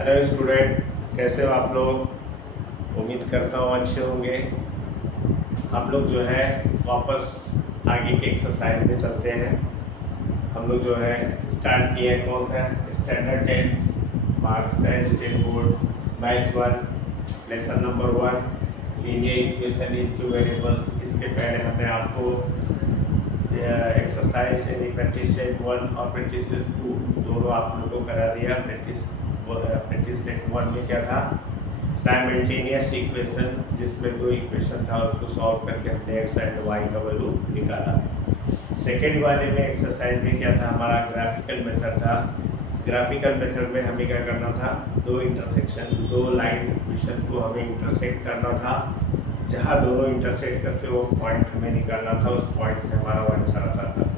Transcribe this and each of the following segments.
Hello student, कैसे हो आप लोग। उम्मीद करता हूँ अच्छे होंगे। हम लोग जो है वापस आगे के एक्सरसाइज में चलते हैं। हम लोग जो है स्टार्ट किए हैं कौन सा standard 10 marks 10 board maths 1 lesson number 1 linear equation in two variables. इसके पहले हमने आपको एक्सरसाइज यानी प्रैक्टिस सेट 1 और प्रैक्टिस सेट 2 दोनों आप लोगों को करा दिया। प्रैक्टिस सेट 1 में क्या था, साइमल्टेनियस इक्वेशन, जिसमें दो इक्वेशन था उसको सॉल्व करके हमने एक्स एंड वाई का वैल्यू निकाला। सेकेंड वाले में एक्सरसाइज में क्या था, हमारा ग्राफिकल मेथड था। ग्राफिकल मेथड में हमें क्या करना था, दो इंटरसेक्शन दो लाइन इक्वेशन को हमें इंटरसेक्ट करना था। जहाँ दोनों इंटरसेक्ट करते वो पॉइंट हमें निकालना था, उस पॉइंट से हमारा आंसर आता था।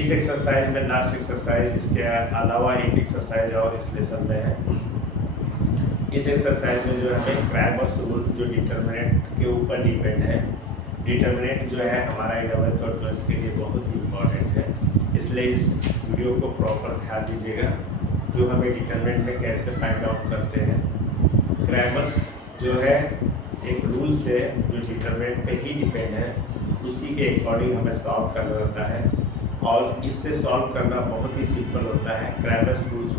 इस एक्सरसाइज में लास्ट एक्सरसाइज, इसके अलावा एक एक्सरसाइज और इस लेसन में है। इस एक्सरसाइज में जो हमें क्रैमर्स रूल जो डिटर्मिनेंट के ऊपर डिपेंड है। डिटर्मिनेंट जो है हमारा 11th और 12th के लिए बहुत ही इम्पॉर्टेंट है, इसलिए इस वीडियो को प्रॉपर ध्यान दीजिएगा। जो हमें डिटर्मिनेंट में कैसे फाइंड आउट करते हैं, क्रैमर्स जो है एक रूल्स है जो डिटरमिनेंट पे ही डिपेंड है, उसी के अकॉर्डिंग हमें सॉल्व करना होता है। और इससे सॉल्व करना बहुत ही सिंपल होता है। क्रैमर्स रूल्स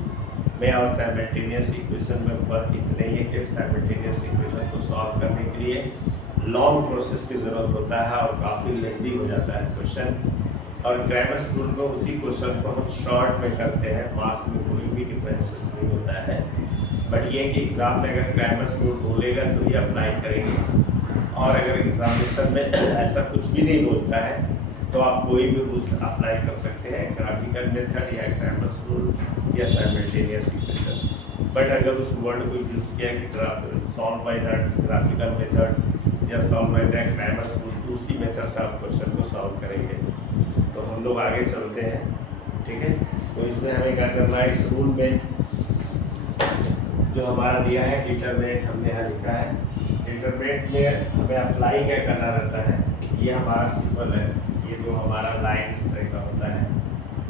में और साइमल्टेनियस इक्वेशन में फ़र्क इतना ही है कि साइमल्टेनियस इक्वेशन को सॉल्व करने के लिए लॉन्ग प्रोसेस की ज़रूरत होता है और काफ़ी लेंदी हो जाता है क्वेश्चन। और क्रैमर्स रूल में उसी क्वेश्चन को हम शॉर्ट में करते हैं, मार्क्स में कोई भी डिफरेंसेस नहीं होता है। बट ये कि एग्ज़ाम में अगर क्रैमर्स रूल बोलेगा तो ही अप्लाई करेंगे, और अगर एग्जामिनेशन में ऐसा कुछ भी नहीं बोलता है तो आप कोई भी रूल्स अप्लाई कर सकते हैं, ग्राफिकल मेथड या क्रैमर्स रूल या साइमल्टेनियस इक्वेशन। बट अगर उस वर्ड को यूज़ किया कि solve by that graphical method या solve by that Cramer's rule, तो उसी मेथड से आप क्वेश्चन को सॉल्व करेंगे। तो हम लोग आगे चलते हैं, ठीक है। तो इसमें हमें क्या करना है, इस रूल में जो हमारा दिया है डिटरमिनेंट हमने यहाँ लिखा है। डिटरमिनेंट में हमें अप्लाई क्या करना रहता है, ये हमारा सिंबल है, ये जो हमारा लाइन इस तरह का होता है,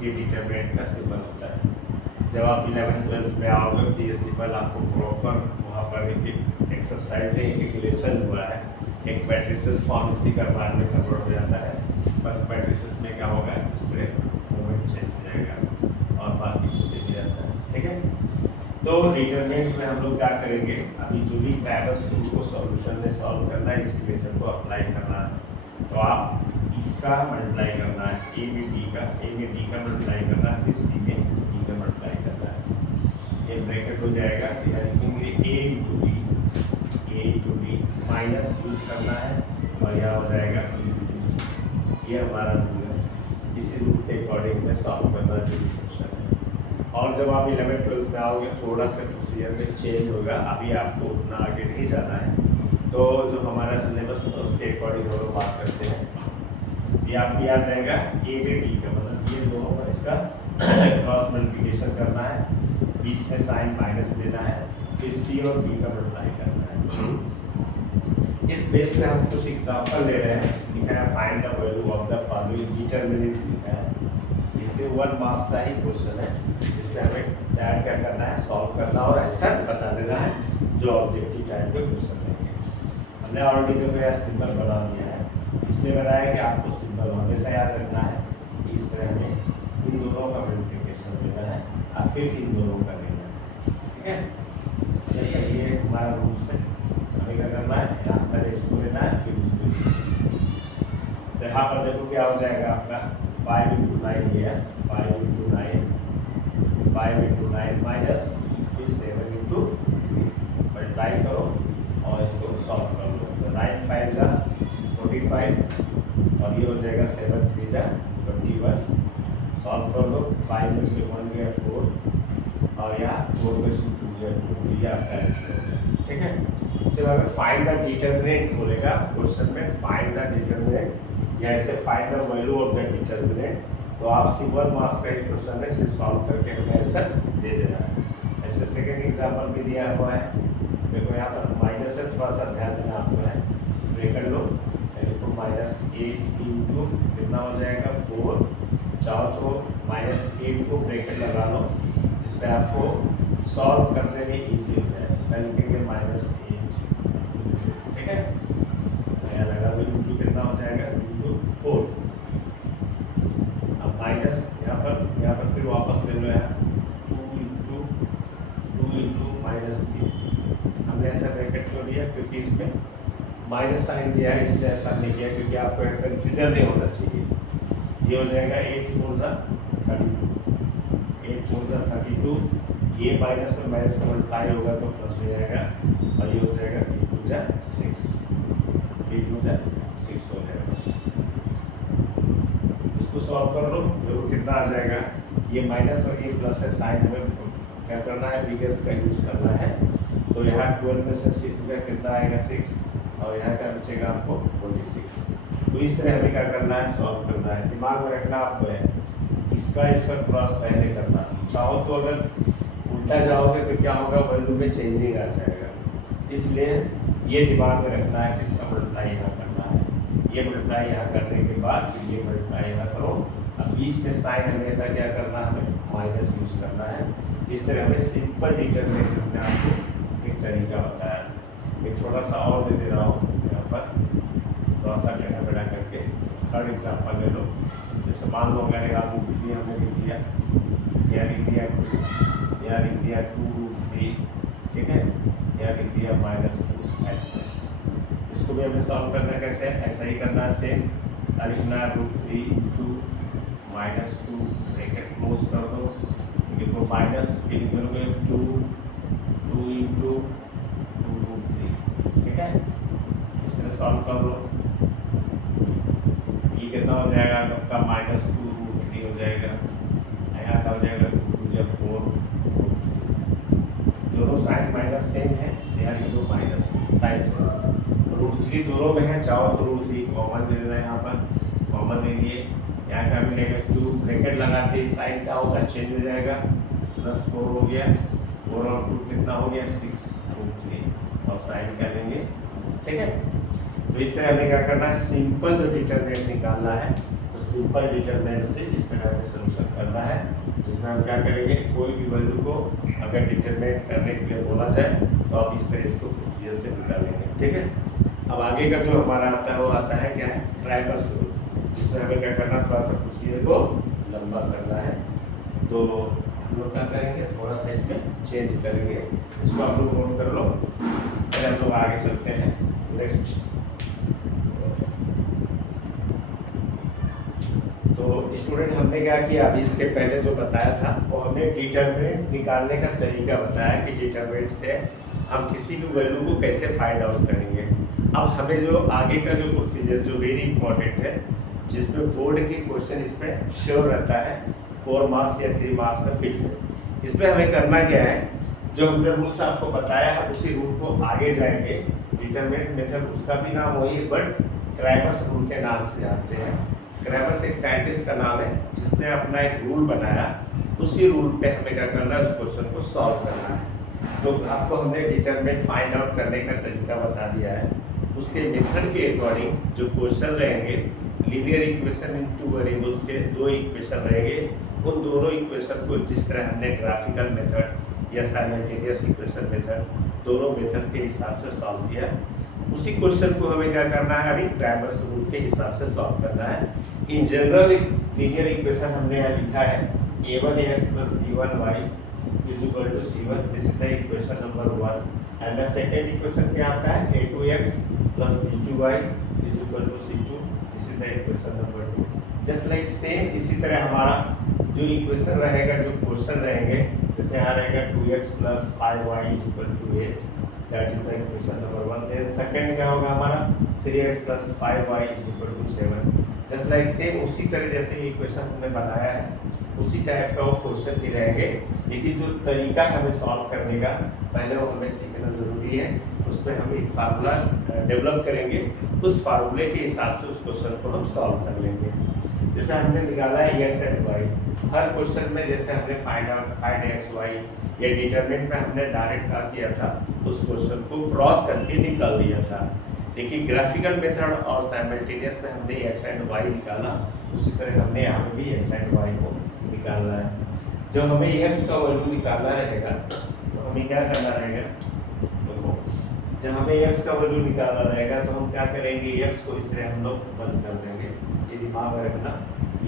ये डिटरमिनेंट का सिंबल होता है। जब आप 11th 12th में आओगे तो ये सिंबल आपको प्रॉपर वहाँ पर एक एक्सरसाइज में एक लेसन हुआ है, एक मैट्रिसेस फॉर्म इसी का बाद में कन्वर्ट हो जाता है। बस मैट्रिसेस में क्या होगा, इस तरह मूवमेंट चेंज हो जाएगा और बाकी इस तरह जाता है, ठीक है। तो डिटरमिनेंट में हम लोग क्या करेंगे, अभी जो भी क्रैमर्स रूल को सॉल्यूशन में सॉल्व करना है, इसी मेथड को अप्लाई करना है। तो आप इसका मल्टीप्लाई करना है ए में बी का, ए में बी का मल्टीप्लाई करना है, फिर सी में बी का मल्टीप्लाई करना है। ये ब्रैकेट हो जाएगा, यहाँ लिखेंगे ए इंटू बी माइनस यूज करना है, और यहाँ हो जाएगा बी इंटू सी। ये हमारा रूल है, इसी रूल के अकॉर्डिंग में सॉल्व करना जो भी क्वेश्चन है। और जब आप 11th 12th में आओगे थोड़ा सा प्रोसीजर में चेंज होगा, अभी आपको उतना आगे नहीं जाना है। तो जो हमारा सिलेबस है उसके अकॉर्डिंग हम लोग बात करते हैं। ये आपको याद रहेगा, ए में बी का मतलब ये दोनों का इसका क्रॉस मल्टीप्लिकेशन करना है, बीच में साइन माइनस देना है, फिर सी और बी का मल्टीप्लाई करना है। इस बेस पे हम कुछ एग्जाम्पल ले रहे हैं। लिखा है find the value of the following determinant लिखा है। इसे 1 मार्क्स का ही क्वेश्चन है, जिसमें हमें डायरेक्ट क्या करना है, सॉल्व करना और आंसर बता देना है जो ऑब्जेक्टिव टाइप के क्वेश्चन रहेंगे। हमने ऑलरेडी देखो यह सिंबल बना दिया है, इसमें बताया कि आपको सिंबल हमेशा याद रखना है। इस तरह हमें इन दोनों का मल्टीप्लिकेशन लेना है और फिर इन दोनों का लेना है, ठीक है। जैसे ये हमारा रूल्स है, हमें क्या करना है, यहाँ से पहले इसको लेना है फिर इसको। तो यहाँ पर देखो क्या हो जाएगा आपका 5 इंटू 9 ये है, 5 इंटू 9 माइनस 7 इंटू मल्टीप्लाई करो और इसको सॉल्व कर लो। तो 9 5 जा 45 और ये हो जाएगा 7 3 जा 21। सॉल्व कर लो, 5 में से 1 गया 4 और यहाँ 4 में से 2 गया 2, ये आपका आंसर हो गया, ठीक है। इससे अगर फाइंड द डिटरमिनेंट बोलेगा क्वेश्चन में, फाइंड द डिटरमिनेंट या ऐसे find the value of the determinant, तो आप सिर्फ 1 मार्क्स का ही क्वेश्चन है, सिर्फ सॉल्व करके हमें आंसर दे देना है। ऐसे सेकेंड एग्जाम्पल भी दिया हुआ है, देखो यहाँ पर माइनस है, थोड़ा सा ध्यान देना आपको है। ब्रैकेट लो, देखो माइनस 8 इंटू कितना हो जाएगा 4, चाहो तो -8 को ब्रैकेट लगा लो, जिससे आपको सॉल्व करने में इजी हो जाए। पहले लिखेंगे -8, ठीक है, नया लगा इंटू कितना हो जाएगा इंटू 4। अब माइनस यहाँ पर फिर वापस ले लो यार 2 इंटू -3। हमने ऐसा ब्रैकेट क्यों दिया, क्योंकि इसमें माइनस साइन दिया है, इसलिए ऐसा नहीं किया, क्योंकि आपको कन्फ्यूजन नहीं होना चाहिए। ये हो जाएगा 8 4 सा 32, ये माइनस में माइनस का मल्टीप्लाई होगा तो प्लस हो जाएगा, और ये हो जाएगा 3 2 जा 6 हो जाएगा। इसको सॉल्व कर लो तो कितना आ जाएगा, ये माइनस और ये प्लस है, साइन हमें क्या करना है, बिगेस्ट का यूज करना है। तो यहाँ 12 में से 6 का कितना आएगा 6, और यहाँ का बचेगा आपको 46। तो इस तरह हमें क्या करना है, सॉल्व करना है। दिमाग में रखना आपको है इसका क्रॉस पहले करना, चाहो तो अगर उल्टा जाओगे तो क्या होगा, वैल्यू में चेंजिंग आ जाएगा। इसलिए ये दिमाग में रखना है कि इसका मल्टीप्लाई यहाँ करना है, ये मल्टीप्लाई यहाँ करने के बाद फिर ये मल्टीप्लाई यहाँ करो। अब बीच में साइन हमेशा क्या करना है, हमें माइनस यूज करना है। इस तरह हमें सिंपल डिटरमिनेंट में आपको एक तरीका बताया। एक छोटा सा और दे दे रहा हूँ यहाँ पर, थोड़ा सा टेढ़ा बेढ़ा करके। थर्ड एग्जाम्पल ले लो, जैसे मान लो अगर यहाँ हमने लिख दिया, यहाँ लिख दिया 2, यहाँ लिख दिया 2√3, ठीक है, यहाँ लिख दिया -2 ऐसे। इसको भी हमें सॉल्व करना कैसे है, ऐसा ही करना है सेम, लिखना √3 इंटू -2 ब्रैकेट क्लोज कर दो, देखो माइनस के करोगे 2 इंटू 2√3, ठीक है, इस तरह सॉल्व कर लो। ये कितना हो जाएगा आपका -2√3 हो जाएगा, यहाँ का हो जाएगा 2 जब 4, दोनों साइन माइनस सेम है, यहाँ लिख दो माइनस साइन से। √3 दोनों में है, चाहो तो √3 कॉमन ले लेना, यहाँ पर कॉमन ले लिए, यहाँ का मिलेगा 2 ब्रैकेट लगाते साइन क्या होगा, चेंज हो जाएगा, +4 हो गया, 4 और 2 कितना हो गया 6√3, और साइन क्या लेंगे, ठीक है। तो इस तरह हमें क्या करना है, सिंपल जो डिटरमिनेंट निकालना है, तो सिंपल डिटरमिनेंट से इस तरह हमें सॉल्यूशन करना है, जिसमें हम क्या करेंगे, कोई भी वैल्यू को अगर डिटरमिनेंट करने के लिए बोला जाए तो आप इस तरह इसको प्रोसीजर से निकालेंगे, ठीक है। अब आगे का जो हमारा आता है वो आता है क्या है, ट्राइवर्स रूल, जिसमें हमें क्या करना है, थोड़ा सा प्रोसीजर को लंबा करना है। तो हम लोग क्या करेंगे, थोड़ा सा इसमें चेंज करेंगे, इसको आप लोग नोट कर लो। पहले हम लोग आगे चलते हैं नेक्स्ट। तो स्टूडेंट हमने क्या किया, अभी इसके पहले जो बताया था वो हमने डिटरमिनेंट निकालने का तरीका बताया कि डिटरमिनेंट से हम किसी भी वैल्यू को कैसे फाइंड आउट करेंगे। अब हमें जो आगे का जो प्रोसीजर जो वेरी इंपॉर्टेंट है, जिसमें बोर्ड के क्वेश्चन इसमें श्योर रहता है, 4 मार्क्स या 3 मार्क्स में फिक्स है। इसमें हमें करना क्या है, जो हमने रूल्स आपको बताया है उसी रूल को आगे जाएंगे। डिटरमिनेंट मेथड उसका भी नाम वही है, बट क्रैमर्स रूल के नाम से जानते हैं। क्रैमर्स एक साइंटिस्ट का नाम है जिसने अपना एक रूल बनाया, उसी रूल पे हमें क्या करना है, उस क्वेश्चन को सॉल्व करना है। तो आपको हमने डिटरमिनेंट फाइंड आउट करने का तरीका बता दिया है। उसके मेथड के अकॉर्डिंग जो क्वेश्चन रहेंगे, लीनियर इक्वेशन इन 2 वेरिएबल्स के 2 इक्वेशन रहेंगे, उन दोनों इक्वेशन को जिस तरह हमने ग्राफिकल मेथड या साइमल्टेनियस इक्वेशन मेथड, दोनों मेथड के हिसाब से सॉल्व किया, उसी क्वेश्चन को हमें क्या करना है, अभी क्रैमर्स रूल के हिसाब से सॉल्व करना है। इन जनरल लीनियर इक्वेशन हमने यहाँ लिखा है a1x + b1y = c1, this is the equation number 1, and the second equation क्या आपका है, a2x + b2y = c2, this is the equation number 2। Just like same इसी तरह हमारा जो इक्वेशन रहेगा, जो क्वेश्चन रहेंगे, जैसे यहाँ रहेगा 2x + 5y = 8, that is the equation number 1। Then second क्या होगा हमारा, 3x + 5y = 7। Just like same उसी तरह जैसे ये इक्वेशन हमने बनाया है, उसी टाइप का वो क्वेश्चन भी रहेंगे, लेकिन जो तरीका हमें सॉल्व करने का पहले वो हमें सीखना ज़रूरी है। उसमें हम एक फार्मूला डेवलप करेंगे, उस फार्मूले के हिसाब से उस क्वेश्चन को हम सॉल्व कर लेंगे। जैसे हमने निकाला है x and y, her question में जैसे हमने फाइंड x y या डिटरमिनेंट में हमने डायरेक्ट क्या किया था, उस क्वेश्चन को क्रॉस करके निकाल दिया था। लेकिन ग्राफिकल मेथड और साइमल्टेनियस में हमने x एंड y निकाला, उसी तरह हमने यहाँ पे भी x एंड y को निकालना है। जब हमें x का वैल्यू निकालना रहेगा हमें क्या करना रहेगा, देखो जब हमें x का वैल्यू निकालना रहेगा तो हम क्या करेंगे, x को इस तरह हम लोग बंद कर देंगे। ये दिमाग में रखना,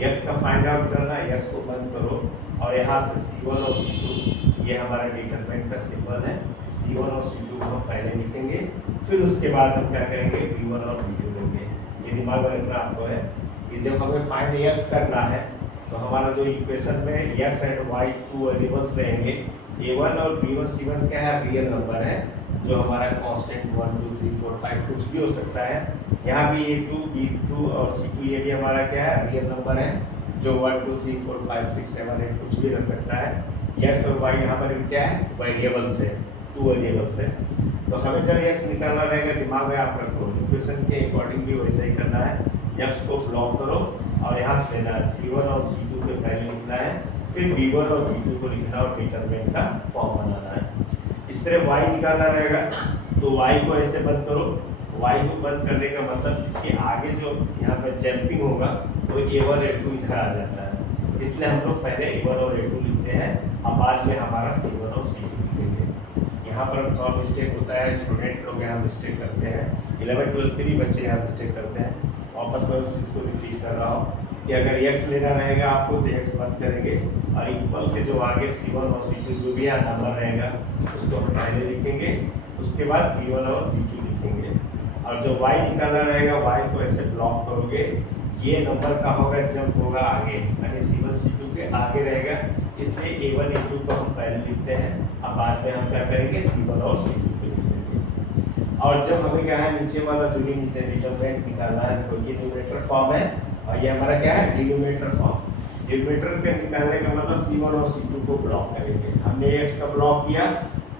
x का फाइंड आउट करना, x को बंद करो और यहाँ से C1 और C2 ये हमारा डिटरमिनेंट का सिंबल है। C1 और C2 को हम पहले लिखेंगे, फिर उसके बाद हम क्या करेंगे, B1 और B2 लेंगे। ये दिमाग में रखना आपको है कि जब हमें फाइंड x करना है तो हमारा जो इक्वेशन में x and y two variables रहेंगे, a1 और b1 c1 क्या है, रियल नंबर है जो हमारा कांस्टेंट 1 2 3 4 5 कुछ भी हो सकता है। यहाँ भी a2 b2 और c2 ये भी हमारा क्या है, रियल नंबर है जो 1 2 3 4 5 6 7 8 कुछ भी रख सकता है। x और y यहाँ पर क्या है, वेरिएबल्स है, टू वेरिएबल्स है। तो हमें जब x निकालना रहेगा, दिमाग में आप रखो इक्वेशन के अकॉर्डिंग भी वैसे ही करना है। x को ब्लॉक करो और यहाँ से लेना है C1 और C2 के पहले लिखना है, फिर B1 और B2 को लिखना और डिटरमिनेंट का फॉर्म बनाना है। इस तरह y निकालना रहेगा तो y को ऐसे बंद करो। y को बंद करने का मतलब इसके आगे जो यहाँ पर जंपिंग होगा तो a1 a2 इधर आ जाता है, इसलिए हम लोग पहले a1 और a2 लिखते हैं और बाद में हमारा C1 और C2 लिखेंगे। यहाँ पर थोड़ा मिस्टेक होता है, स्टूडेंट लोग यहाँ मिस्टेक करते हैं, 11 12 के भी बच्चे यहाँ मिस्टेक करते हैं। वापस मैं उस चीज़ को रिपीट कर रहा हूँ कि अगर x लेना रहेगा आपको तो x बंद करेंगे और इक्वल के जो आगे C1 और C2 जो भी यहाँ नंबर रहेगा उसको हम पहले लिखेंगे, उसके बाद B1 और B2 लिखेंगे। और जो y निकालना रहेगा y को ऐसे ब्लॉक करोगे, ये नंबर का होगा जंप होगा आगे, यानी C1 C2 के आगे रहेगा, इसलिए a1 a2 को हम पहले लिखते हैं और बाद में हम क्या करेंगे, C1 और C2 को लिखेंगे। और जब हमें क्या है, नीचे वाला जो डिटरमिनेंट निकालना है, तो ये न्यूमरेटर फॉर्म है और ये हमारा क्या है, डिनोमिनेटर फॉर्म। डिनोमिनेटर के निकालने का मतलब C1 और C2 को ब्लॉक करेंगे। हमने x का ब्लॉक किया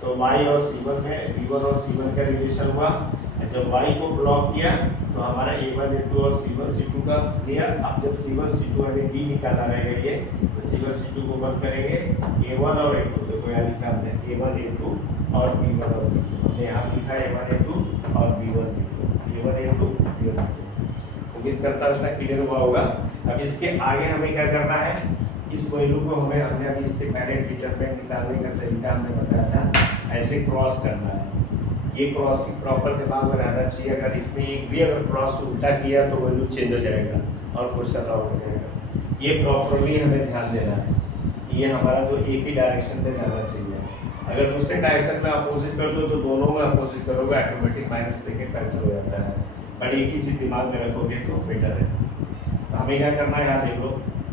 तो y और C1 में B1 और C1 का रिलेशन हुआ। जब y को ब्लॉक किया तो हमारा a1 a2 और C1 C2 का लिया। अब जब C1 C2 हमें d निकालना रहेगा, ये तो C1 C2 को बंद करेंगे, a1 और a2 देखो यहाँ लिखा हमने a1 a2 और b1 और b2, हमने यहाँ लिखा a1 a2 और b1 b2, a1 a2 b1 b2। उम्मीद करता हूँ इतना क्लियर हुआ होगा। अब इसके आगे हमें क्या करना है, इस वैल्यू को हमने अभी इसके पहले डिटरमिनेंट निकालने का तरीका हमने बताया था, ऐसे क्रॉस करना है। ये क्रॉसिंग प्रॉपर दिमाग में रहना चाहिए, अगर इसमें एक भी अगर क्रॉस उल्टा किया तो वैल्यू चेंज हो जाएगा और क्वेश्चन आउट हो जाएगा। ये प्रॉपरली हमें ध्यान देना है, ये हमारा जो एक ही डायरेक्शन में जाना चाहिए। अगर दूसरे डायरेक्शन में अपोजिट कर दो तो दोनों में अपोजिट करोगे, ऑटोमेटिक माइनस लेके कैंसिल हो जाता है, पर एक ही चीज़ दिमाग में रखोगे तो बेटर है। तो हमें क्या करना है, यहाँ देख लो,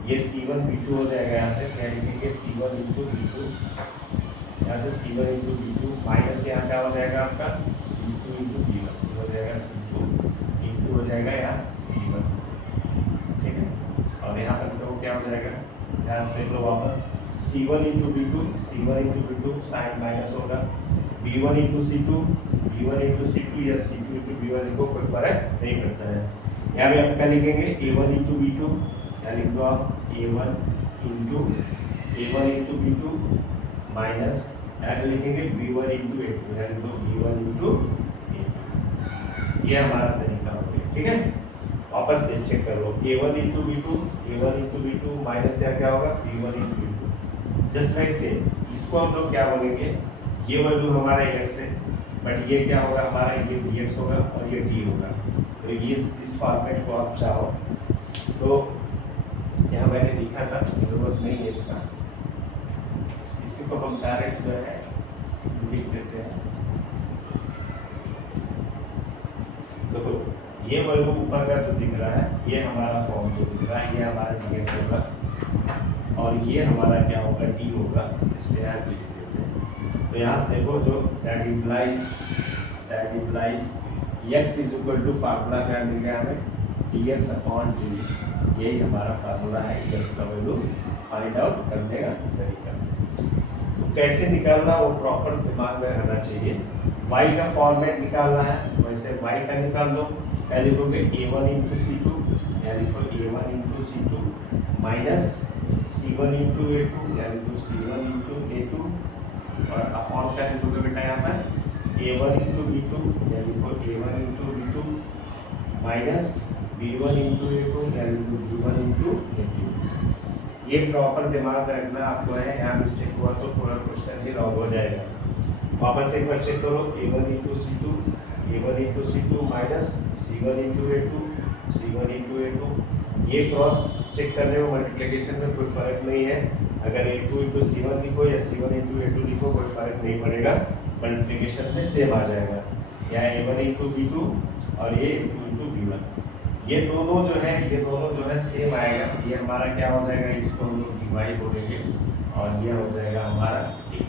ये C1 B2 हो जाएगा, यहाँ से क्या लिखेंगे C1 इंटू B2, यहाँ से C1 इंटू B2 माइनस यहाँ क्या हो जाएगा आपका C2 इंटू B1 हो जाएगा, C2 इंटू हो जाएगा यहाँ B1, ठीक है। और यहाँ पर तो क्या हो जाएगा, यहाँ से देख लो वापस C1 into B2 sign minus होगा, B1 इंटू C2 या C2 इंटू B1 लिखो, कोई फर्क नहीं पड़ता है। यहाँ भी आप क्या लिखेंगे A1 इंटू B2, यहाँ लिख दो आप A1 इंटू B2 माइनस यहाँ लिखेंगे B1 इंटू A2, यहाँ लिख दो B1 इंटू A2। ये हमारा तरीका हो गया, ठीक है। वापस चेक कर लो, A1 इंटू B2 माइनस क्या होगा B1 into B2, just like से। इसको हम लोग क्या बोलेंगे, ये वैल्यू हमारा x है, बट ये क्या होगा हमारा, ये dx होगा और ये d होगा। तो ये इस फॉर्मेट को आप चाहो तो यहाँ मैंने लिखा था, जरूरत नहीं है इसका, इसी को हम डायरेक्ट जो है लिख देते हैं। देखो ये वैल्यू ऊपर का जो दिख रहा है, ये हमारा फॉर्म जो दिख रहा है, ये हमारा dx होगा और ये हमारा क्या होगा, d होगा, इसलिए यहाँ लिख देते हैं। तो यहाँ से देखो जो that implies x is equal to formula क्या मिल गया हमें, dx अपॉन dt, यही हमारा फार्मूला है x का वैल्यू फाइंड आउट करने का तरीका। तो कैसे निकालना वो प्रॉपर दिमाग में रहना चाहिए। y का फॉर्मेट निकालना है, वैसे y का निकाल दो, क्या लिखोगे a1 इंटू C2, या लिखो a1 into C2 minus C1 into A2, या लिखो C1 इंटू A2 और अपॉन क्या लिखोगे बेटा यहाँ पर A1 इंटू B2, या लिखो A1 into B2 minus B1 into A2, या लिखो B1 इंटू A2। ये प्रॉपर दिमाग में रखना आपको है, यहाँ मिस्टेक हुआ तो पूरा क्वेश्चन ही रॉन्ग हो जाएगा। वापस एक बार चेक करो, a1 into C two, a1 into C two minus c1 into a2, c1 into a2। ये क्रॉस चेक करने में मल्टीप्लिकेशन में कोई फर्क नहीं है, अगर a2 इंटू c1 लिखो या c1 इंटू a2 लिखो कोई फर्क नहीं पड़ेगा, मल्टीप्लिकेशन में सेम आ जाएगा। यहाँ a1 इंटू b2 और ये a2 इंटू b1, ये दोनों जो है सेम आएगा। ये हमारा क्या हो जाएगा, इसको हम लोग dy बोलेंगे और ये हो जाएगा हमारा d।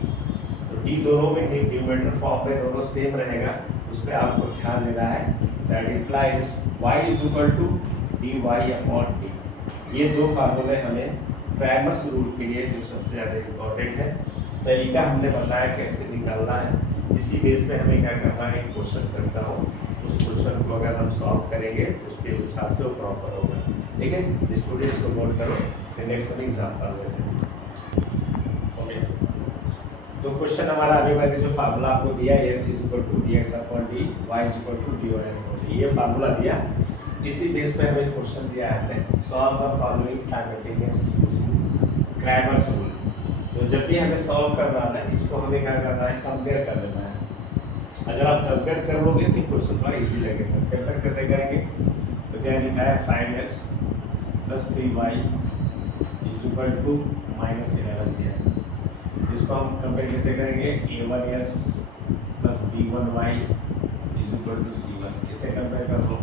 तो d दोनों में न्यूमरेटर फॉर्म में दोनों सेम रहेगा, उस पर आपको ध्यान देना है। That implies y is equal to dy upon d। ये दो फार्मूले हमें क्रैमर्स रूल के लिए जो सबसे ज़्यादा इम्पोर्टेंट है, तरीका हमने बताया कैसे निकालना है। इसी बेस पे हमें क्या करना है, एक क्वेश्चन करता हूँ, उस क्वेश्चन को अगर हम सॉल्व करेंगे तो उसके हिसाब से वो प्रॉपर होगा। ठीक है, स्टूडेंट्स को नोट करो, फिर नेक्स्ट वन एग्जाम्पल लेते हैं। ओके, तो क्वेश्चन हमारा अभी मैंने जो फार्मूला आपको दिया है, x is equal to dx upon d, y is equal to dy upon d, ये फार्मूला दिया। इसी बेस पे हमें क्वेश्चन दिया है, solve the following simultaneously using Cramer's rule. तो जब भी हमें सॉल्व करना है, इसको हमें क्या करना है, कंपेयर कर लेना है। अगर आप कंपेयर कर लोगे तो क्वेश्चन थोड़ा इजी लगेगा। कंपेयर कैसे करेंगे, तो क्या लिखा है 5x plus 3y is equal to minus 11 दिया है। इसको हम कंपेयर कैसे करेंगे, a1x plus b1y is equal to c1। इसे कंपेयर कर लो,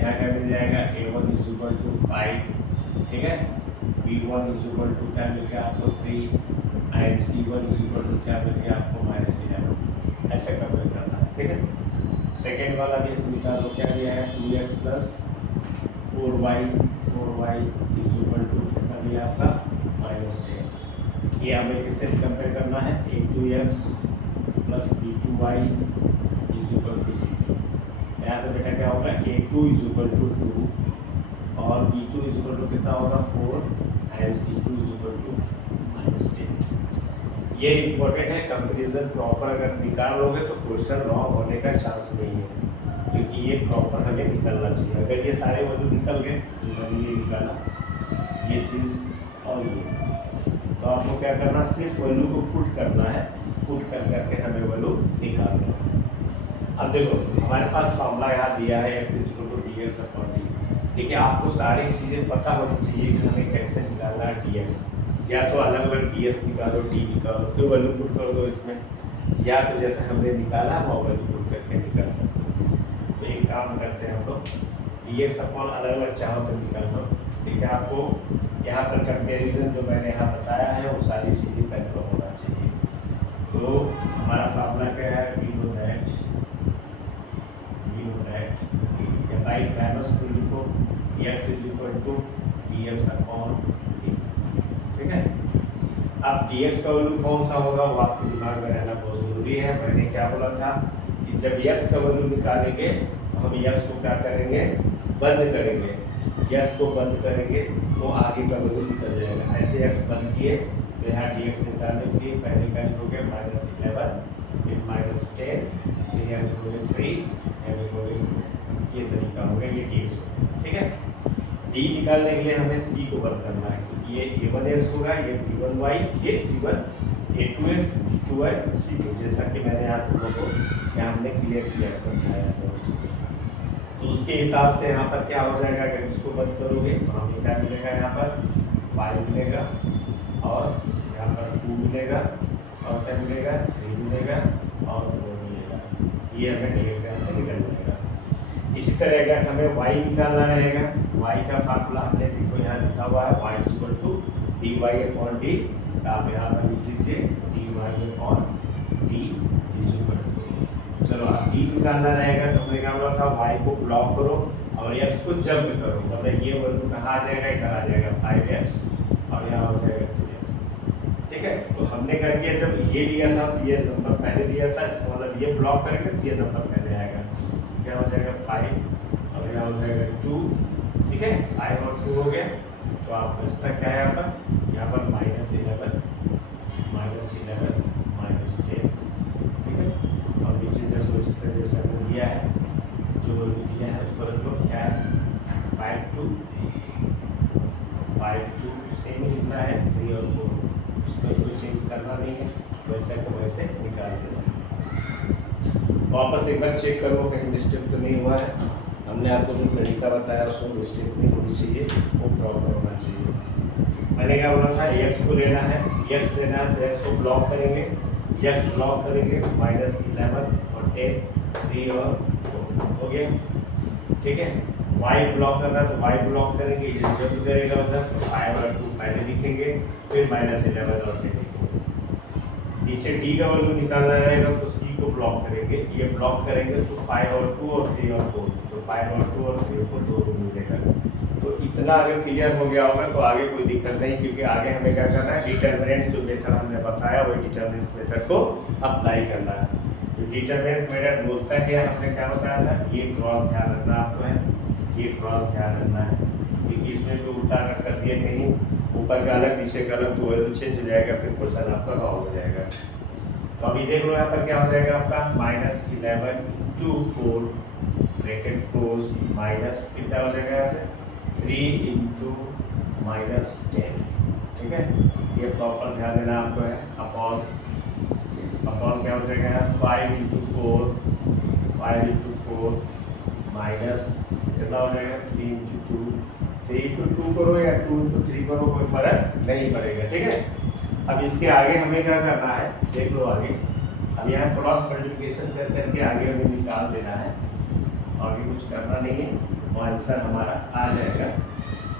यहाँ क्या मिल जाएगा, a1 इज इक्वल टू 5, ठीक है, b1 इज इक्वल टू क्या मिल गया आपको 3 and c1 is equal to क्या मिल गया आपको -11। ऐसे कंपेयर करना है, ठीक है। सेकेंड वाला भी इसमें निकालो, क्या दिया है 2x plus 4y is equal to कितना दिया आपका -10। ये हमें किससे कंपेयर करना है, a2x plus b2y is equal to c2। यहाँ से बेटा क्या होगा, a2 इज इक्वल टू 2 और b2 इज इक्वल टू कितना होगा 4 and c2 is equal to -10। ये इम्पोर्टेंट है, कंपैरिजन प्रॉपर अगर निकाल लोगे तो क्वेश्चन रॉन्ग होने का चांस नहीं है, क्योंकि ये प्रॉपर हमें निकलना चाहिए। अगर ये सारे वैल्यू निकल गए, ये निकाला ये चीज़ और ये, तो आपको क्या करना, सिर्फ वैल्यू को पुट करना है, पुट कर करके हमें वैल्यू निकालना है। अब देखो हमारे पास फॉर्मूला यहाँ दिया है x is equal to dx upon d। देखिए आपको सारी चीज़ें पता होनी चाहिए कि हमें कैसे निकालना है dx, या तो अलग अलग dx निकालो, d निकालो, फिर वैल्यू पुट कर दो इसमें, या तो जैसे हमने निकाला वो वैल्यू पुट करके निकाल सकते हो। तो एक काम करते हैं हम लोग, dx अपॉन अलग अलग चाहो तो निकाल लो। ठीक है, आपको यहाँ पर कंपेरिजन जो मैंने यहाँ बताया है वो सारी चीज़ें कंट्रोल होना चाहिए। तो हमारा फार्मूला क्या है, वी नो दैट या बाई क्रैमर्स रूल को x is equal to dx upon d। ठीक है, अब dx का वैल्यू कौन सा होगा वो आपके दिमाग में रहना बहुत ज़रूरी है। मैंने क्या बोला था कि जब x का वैल्यू निकालेंगे तो हम x को क्या करेंगे, बंद करेंगे। x को बंद करेंगे तो आगे का वैल्यू निकल जाएगा। ऐसे x बंद किए तो यहाँ dx निकालने के लिए पहले का लिखोगे -11 फिर -10 फिर यहाँ लिखोगे 3 यहाँ लिखोगे 4। ये तरीका हो गया, ये dx हो गया। ठीक है, d निकालने के लिए हमें c को बंद करना है, क्योंकि ये a1x होगा, ये b1y, ये c1, a2x b2y c2, जैसा कि मैंने यहाँ तुम लोगों को यहाँ हमने क्लियर किया समझाया है। तो उसके हिसाब से यहाँ पर क्या हो जाएगा, अगर इसको बंद करोगे तो हमें क्या मिलेगा, यहाँ पर 5 मिलेगा और यहाँ पर 2 मिलेगा और क्या मिलेगा 3 मिलेगा और 4 मिलेगा। ये हमें dx यहाँ से निकल जाएगा। इसी तरह अगर हमें y निकालना रहेगा, y का फार्मूला हमने देखो यहाँ लिखा हुआ है y equal to dy upon d। आप यहाँ पर लिख लीजिए dy upon d is equal to, चलो अब d निकालना रहेगा तो हमने क्या बोला था, y को ब्लॉक करो और x को जंप करो, मतलब ये वैल्यू कहाँ आ जाएगा, इधर आ जाएगा 5x और यहाँ हो जाएगा 2x। ठीक है, तो हमने क्या किया, जब ये दिया था तो ये नंबर पहले दिया था, इसका मतलब ये ब्लॉक करेंगे तो ये नंबर पहले आएगा, क्या हो जाएगा 5 और यहाँ हो जाएगा 2। ठीक है, 5 और 2 हो गया, तो आप बचता क्या है यहाँ पर -11 -10। ठीक है, और नीचे जैसा हमने दिया है, जो दिया है उसको रख लो, क्या है 5 2 सेम लिखना निकालना है 3 और 4, उसमें कोई चेंज करना नहीं है, वैसे को वैसे निकाल देना। वापस एक बार चेक करो कहीं मिस्टेक तो नहीं हुआ है। हमने आपको जो तरीका बताया उसमें मिस्टेक नहीं होनी चाहिए, वो प्रॉपर होना चाहिए। मैंने क्या बोला था, x को लेना है, x लेना है तो x को ब्लॉक करेंगे, x ब्लॉक करेंगे -11 और 10 3 और 4 हो गया, ठीक है। y ब्लॉक करना है तो y ब्लॉक करेंगे, ये जब करेगा मतलब 5 और 2 पहले लिखेंगे, फिर -11 और 10 लिखेंगे। नीचे d का वैल्यू निकालना रहेगा तो c को ब्लॉक करेंगे, ये ब्लॉक करेंगे तो 5 और 2 और 3 और 4, तो 5 और 2 और 3 को 2 मिलेगा। तो इतना अगर क्लियर हो गया होगा तो आगे कोई दिक्कत नहीं, क्योंकि आगे हमें क्या करना है, डिटरमिनेंट्स जो मेथड हमने बताया वही डिटरमिनेंट्स मेथड को अप्लाई करना है। तो डिटरमिनेंट मेथड बोलता है, हमने क्या बताया था, ये क्रॉस ध्यान रखना आपको है, ये क्रॉस ध्यान रखना है, क्योंकि इसमें जो उल्टा अगर कर दिए कहीं ऊपर का अलग नीचे का अलग तो वैल्यू चेंज हो जाएगा, फिर क्वेश्चन आपका रॉन्ग हो जाएगा। तो अभी देख लो यहाँ पर क्या हो जाएगा आपका, -11 × 4 ब्रैकेट क्लोज माइनस कितना हो जाएगा यहाँ से 3 × -10, ठीक है। ये प्रॉपर ध्यान देना आपको है, अपॉन क्या हो जाएगा 5 × 4 माइनस कितना हो जाएगा 3 × 2, 3 × 2 करो या 2 × 3 करो कोई फर्क नहीं पड़ेगा, ठीक है। अब इसके आगे हमें क्या करना है, देख लो आगे, अब यहाँ क्रॉस मल्टीप्लिकेशन करके आगे हमें निकाल देना है, आगे कुछ करना नहीं है, और आंसर हमारा आ जाएगा,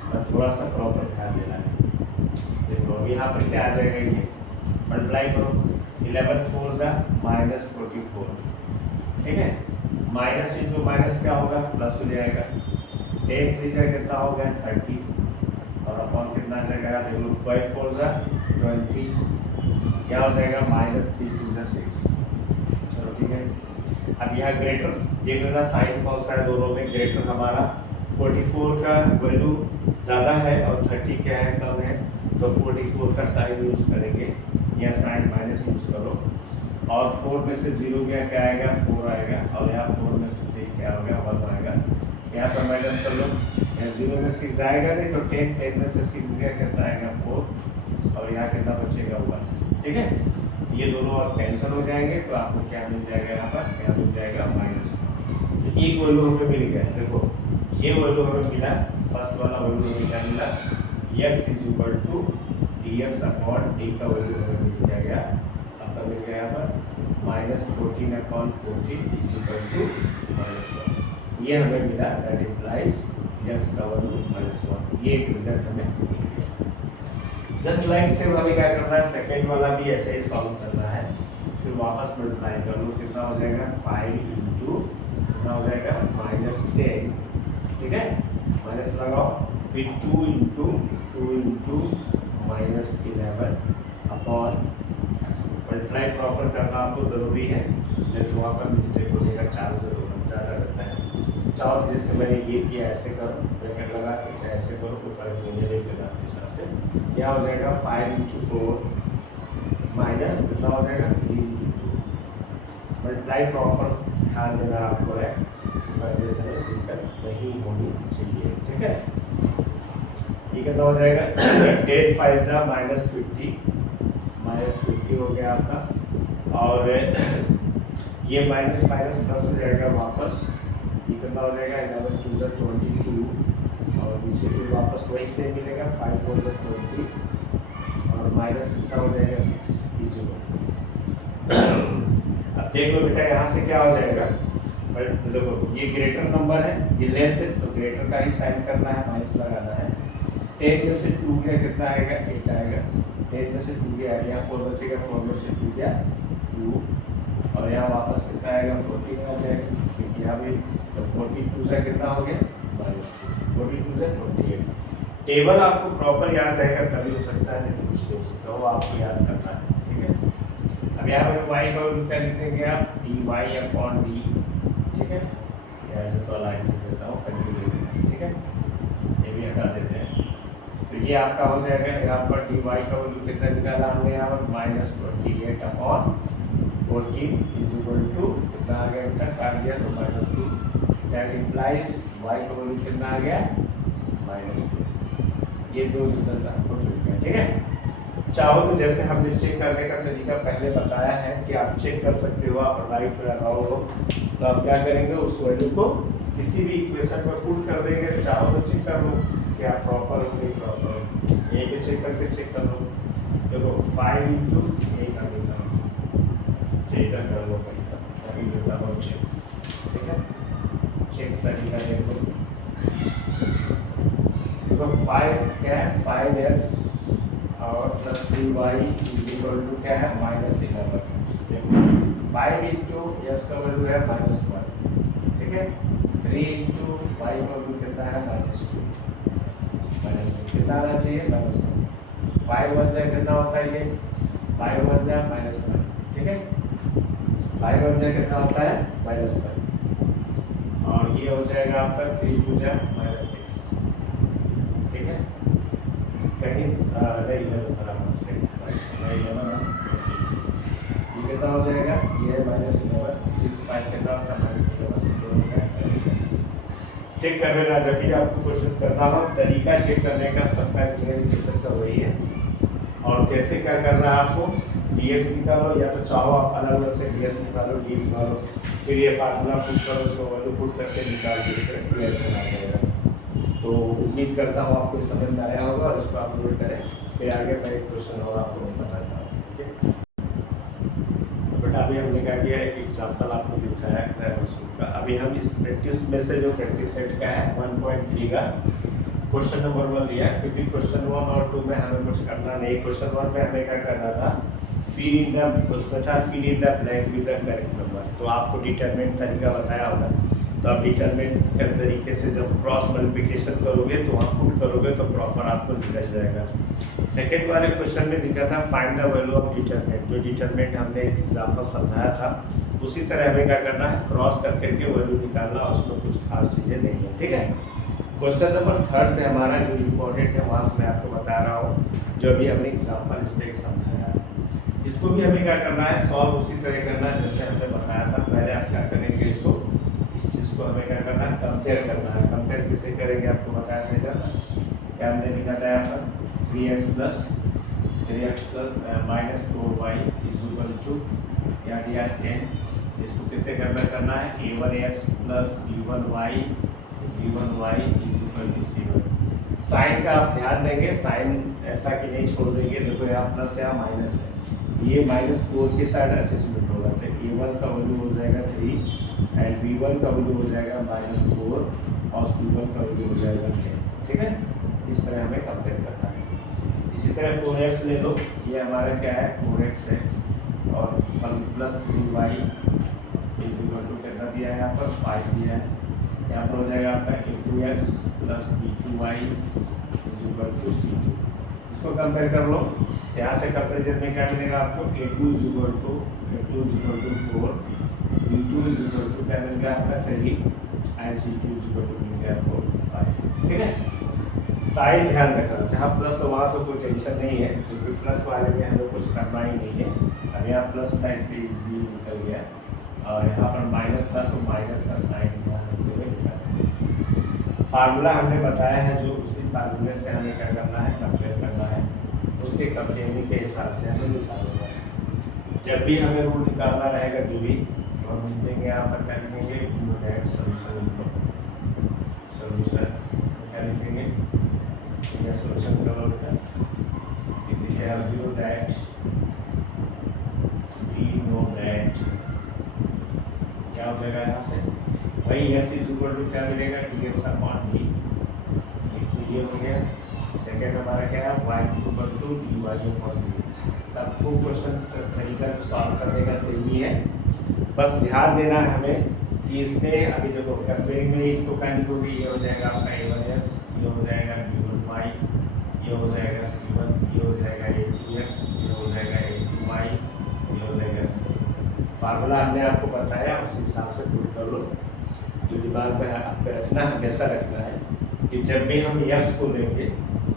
और थोड़ा सा प्रॉपर ध्यान देना है। देखो अब यहाँ पर क्या आ जाएगा, ये मल्टीप्लाई करो, 11 4 -44, ठीक है। माइनस इंटू माइनस क्या होगा, प्लस हो जाएगा, 10 3 कितना हो गया 30, और अपॉन कितना आ जाएगा, देखो 5 4 20, क्या हो जाएगा -3 2 6। चलो ठीक है। अब यहाँ ग्रेटर देख लेना, साइन कौन सा है दोनों में, ग्रेटर हमारा 44 का वैल्यू ज़्यादा है और 30 क्या है कम है, तो 44 का साइन यूज़ करेंगे, या साइन माइनस यूज़ करो, और 4 में से 0 क्या आएगा 4 आएगा, और यहाँ 4 में से 3 क्या होगा 1 आएगा, यहाँ पर माइनस कर लो, यहाँ 0 में 6 आएगा नहीं, तो 10 में से 6 गया कितना आएगा 4, और यहाँ कितना बचेगा 1, ठीक है। ये दोनों अब कैंसिल हो जाएंगे, तो आपको क्या मिल जाएगा, यहाँ पर क्या मिल जाएगा माइनस। तो एक वैल्यू हमें मिल गया, देखो ये वैल्यू हमें मिला, फर्स्ट वाला वैल्यू हमें क्या मिला, x = dx अपॉन d का वैल्यू हमें मिल जाएगा, आपका मिल गया यहाँ पर -14/40 = -1, ये हमें मिला, दैट इम्प्लाइज x का वैल्यू -1, ये एक रिजल्ट हमें मिल गया। जस्ट लाइक सेम हमें क्या करना है, सेकंड वाला भी ऐसे ही सॉल्व करना है, फिर वापस मल्टीप्लाई कर लो, कितना हो जाएगा 5 × कितना हो जाएगा -10, ठीक है, माइनस लगाओ, फिर 2 × -11 अपॉन, मल्टीप्लाई प्रॉपर करना आपको ज़रूरी है, नहीं तो वहाँ पर मिस्टेक होने का चांस ज़रूर ज़्यादा रहता है। चाहो जैसे मैंने ये किया ऐसे करो, ब्रैकेट लगा के ऐसे करो, कोई फर्क नहीं है, देख लेना अपने हिसाब से। यह हो जाएगा 5 × 4 माइनस कितना हो जाएगा 3 × 2, मल्टीप्लाई प्रॉपर ध्यान देना आपको है, जैसे दिक्कत नहीं होनी चाहिए, ठीक है। ये कितना हो जाएगा 10 5 -50 हो गया आपका, और ये माइनस प्लस हो जाएगा वापस, ये कितना हो जाएगा 11 2 22, और नीचे भी वापस वही से मिलेगा 5 4 20, और माइनस कितना हो जाएगा 6 0। अब देख लो बेटा यहाँ से क्या हो जाएगा, बट देखो ये ग्रेटर नंबर है, ये लेस है, तो ग्रेटर का ही साइन करना है, माइनस लगाना है। 10 में से 2 गया कितना आएगा 8 आएगा, 10 में से 2 गया, यहाँ 4 बचेगा, 4 में से 2 गया 2, और यहाँ वापस कितना आएगा 14 आ जाएगा, क्योंकि यहाँ भी तो 42 से कितना हो गया -42 से 28। टेबल आपको प्रॉपर याद रहेगा तभी हो सकता है, नहीं तो कुछ नहीं हो सकता, वो आपको याद करना है, ठीक है। अब यहाँ पर y का वैल्यू क्या लिखेंगे आप, dy/d, ठीक है, ऐसे तो लाइन लिख देता हूँ, कंटिन्यू, ठीक है, ये भी हटा देते हैं। तो ये आपका हो जाएगा, यहाँ पर dy का वैल्यू कितना निकाला हमने यहाँ पर -28/14 कितना आ गया इनका, काट दिया तो -2, दैट इम्प्लाइज y का वैल्यू कितना आ गया -2। ये दो रिजल्ट आपको मिल गया। ठीक है। चाहो तो जैसे हमने चेक करने का तरीका पहले बताया है कि आप चेक कर सकते हो, आप राइट या रॉन्ग हो, तो आप क्या करेंगे, उस वैल्यू को किसी भी इक्वेशन में पुट कर देंगे। चाहो तो चेक कर लो कि आप प्रॉपर हो नहीं प्रॉपर हो, ये भी चेक करके चेक कर लो। देखो 5 इंटू ए का देता हूँ, चेक कर लो अभी देता हूँ चेक, ठीक है। चेक तरीका देखो, तो 5 क्या है, 5x और plus 3y is equal to क्या है, -11। 5 इंटू एस का वैल्यू है -1, ठीक है। 3 इंटू वाई का वैल्यू कितना है, -2, कितना आना चाहिए, -1। 5 बन जाए कितना होता है ये, 5 बन जाए -1, ठीक है। 5 बन जाए कितना होता है, -1, और ये हो जाएगा आपका 3 2 जाए -6, ठीक है। कहीं नहीं ये कितना हो जाएगा, ये -11, 6 5 कितना होता है, -11। चेक कर लेना जब भी आपको क्वेश्चन करना हो, तरीका चेक करने का सबका एग्जामिनेशन का वही है। और कैसे क्या करना है आपको, dx निकालो, या तो चाहो आप अलग अलग से dx निकालो, d निकालो, फिर ये फार्मूला पुट करो, उसको वैल्यू पुट करके निकाल के इसका क्लियर चला जाएगा। तो उम्मीद करता हूँ आपको समझ में आया होगा, और इसको आप नोट करें, फिर आगे मैं एक क्वेश्चन और आपको बताता हूँ, ठीक है। बट अभी हमने क्या किया, एक एग्जाम्पल आपको दिखाया है ग्रामर सूट का। अभी हम इस प्रैक्टिस में से जो प्रैक्टिस सेट का है 1.3 का क्वेश्चन नंबर 1 लिया है, क्योंकि क्वेश्चन 1 और 2 में हमें कुछ करना नहीं। क्वेश्चन 1 में हमें क्या करना था, फिल इन द, उसमें था fill in the blank with the correct number. तो आपको डिटरमिनेंट तरीका बताया होगा, तो आप डिटरमिनेंट के तरीके से जब क्रॉस मल्टीप्लिकेशन करोगे तो वहाँ पुट करोगे तो प्रॉपर आपको निकल जाएगा। सेकेंड वाले क्वेश्चन में लिखा था find the value of determinant, जो डिटरमिनेंट हमने एग्जाम्पल समझाया था, उसी तरह हमें क्या करना है, क्रॉस कर करके वैल्यू निकालना, उसमें कुछ खास चीज़ें नहीं है, ठीक है। क्वेश्चन नंबर 3 से हमारा जो इम्पोर्टेंट है वहाँ से मैं आपको बता रहा हूँ, जो अभी हमने एग्जाम्पल इसमें समझाया है। इसको भी हमें क्या करना है, सॉल्व उसी तरह करना है जैसे हमने बताया था। पहले आप क्या करेंगे, इसको, इस चीज़ को हमें क्या करना है, कंपेयर करना है। कंपेयर किसे करेंगे, आपको बताया था क्या हमने लिखा था यहाँ पर, 3x plus -4y is equal to, या दिया 10। इसको किसे करना है, a1x plus b1y is equal to c1। Sign का आप ध्यान देंगे, साइन ऐसा कि नहीं छोड़ देंगे। देखो यहाँ प्लस या माइनस है, ये -4 के साइड एडजस्टमेंट होगा, तो a1 का वैल्यू हो जाएगा 3 एंड b1 का वैल्यू हो जाएगा -4 और c1 का वैल्यू हो जाएगा 10, ठीक है। इस तरह हमें कंपेयर करना है। इसी तरह 4x ले लो, ये हमारा क्या है, 4x है, और plus 3y is equal to कितना दिया है यहाँ पर, 5 दिया है। यहाँ पर हो जाएगा आपका a2x plus b2y is equal to c2। इसको कंपेयर कर लो, यहाँ से कंपेरिजन में क्या मिलेगा आपको, a2 is equal to 4, b2 is equal to क्या मिल गया आपका 3 and c2 is equal to मिल गया आपको 5, ठीक है। साइन ध्यान रखना, जहाँ प्लस हो वहाँ तो कोई टेंशन नहीं है, क्योंकि प्लस वाले में हमें कुछ करना ही नहीं है। अब यहाँ प्लस था इसलिए इसलिए निकल गया, और यहाँ पर माइनस था तो माइनस का साइन फार्मूला हमने बताया है, जो उसी फार्मूले से हमें क्या करना है, कंपेयर करना है, उसके कंपेयरिंग के हिसाब से हमें निकालना है। जब भी हमें रूल निकालना रहेगा जो भी, तो हम लिख देंगे यहाँ पर क्या लिखेंगे, दैट सोल्यूशन क्या लिखेंगे, या सोल्यूशन करो बेटा, दैट वी नो दैट क्या हो जाएगा यहाँ से, वही एस इज इक्वल टू क्या मिलेगा, dx अपॉन डी, ये हो गया। सेकेंड हमारा क्या है, y is equal to dy upon D. सबको क्वेश्चन तरीका सॉल्व करने का सेम ही है, बस ध्यान देना है हमें कि इसमें अभी देखो कंपेयरिंग में इसको क्या लिखोगे, ये हो जाएगा आपका a1x, ये हो जाएगा b1y, ये हो जाएगा c1, ये हो जाएगा a2x, ये हो जाएगा a2y, ये हो जाएगा c2। फार्मूला हमने आपको बताया, उस हिसाब से पुट कर लो। जो दिमाग में आपको रखना है, हमेशा रखना है कि जब भी हम यक्स को लेंगे,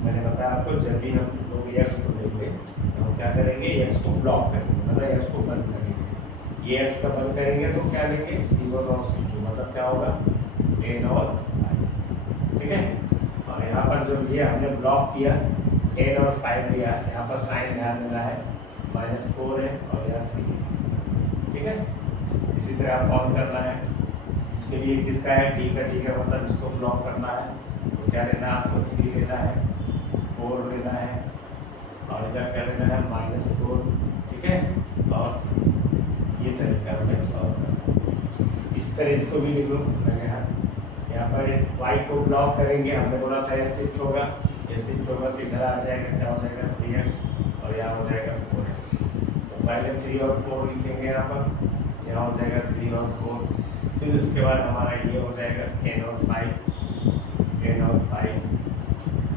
मैंने बताया आपको, जब भी हम लोग यक्स को लेंगे तो हम क्या करेंगे, यक्स को ब्लॉक करेंगे, मतलब यक्स को बंद करेंगे। ये यक्स का बंद करेंगे तो क्या लेंगे, c1 और c2, मतलब क्या होगा 10 और 5, ठीक है। और यहाँ पर जब ये हमने ब्लॉक किया 10 और 5 लिया, यहाँ पर साइन ध्यान देना है, -4 है और यहाँ 3 है, ठीक है। इसी तरह आप ऑन करना है, इसके लिए किसका है, डी का मतलब इसको ब्लॉक करना है, तो क्या लेना है आपको, 3 लेना है, 4 लेना है और इधर क्या लेना है, -4, ठीक है। और ये तरीका है सॉल्व करना। इस तरह इसको भी लिख लो, यहाँ पर y को ब्लॉक करेंगे, हमने बोला था ये शिफ्ट होगा, ये शिफ्ट होगा तो इधर आ जाएगा, क्या हो जाएगा 3x और यहाँ हो जाएगा 4x। तो पहले 3 और 4 लिखेंगे यहाँ पर, यहाँ हो जाएगा 3 और 4, फिर उसके बाद हमारा ये हो जाएगा 10 और 5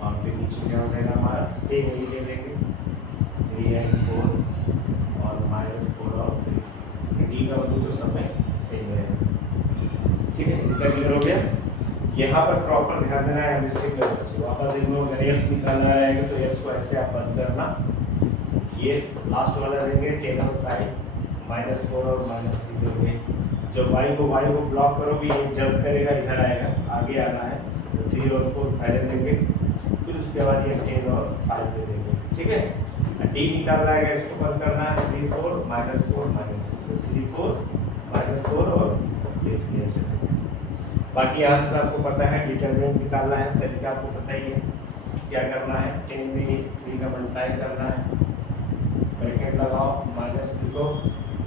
और फिर नीचे क्या हो जाएगा हमारा, सेम यही ले लेंगे 3 और 4 और -4 और 3, डी का वैल्यू तो सब में सेम रहेगा, ठीक है। इतना क्लियर हो गया। यहाँ पर प्रॉपर ध्यान देना है, मिस्टेक लेवल से वापस देख लो, अगर एस निकालना रहेगा तो एस को ऐसे आप बंद करना, ये लास्ट वाला देंगे 10 और 5 -4 और -3 देंगे। जब y को ब्लॉक करोगे ये जंप करेगा, इधर आएगा, आगे आना है, तो 3 और 4 पहले देंगे, फिर उसके बाद ये 10 और 5 दे देंगे, ठीक है। डी निकालना है, इसको बंद करना है, 3 4 -4 -3, तो 3 4 -4 और ये 3 ऐसे देंगे। बाकी यहाँ से आपको पता है डिटरमिनेंट निकालना है, तरीका आपको पता ही है, क्या करना है, 10 में 3 का मल्टीप्लाई करना है, ब्रैकेट लगाओ, माइनस लिखो,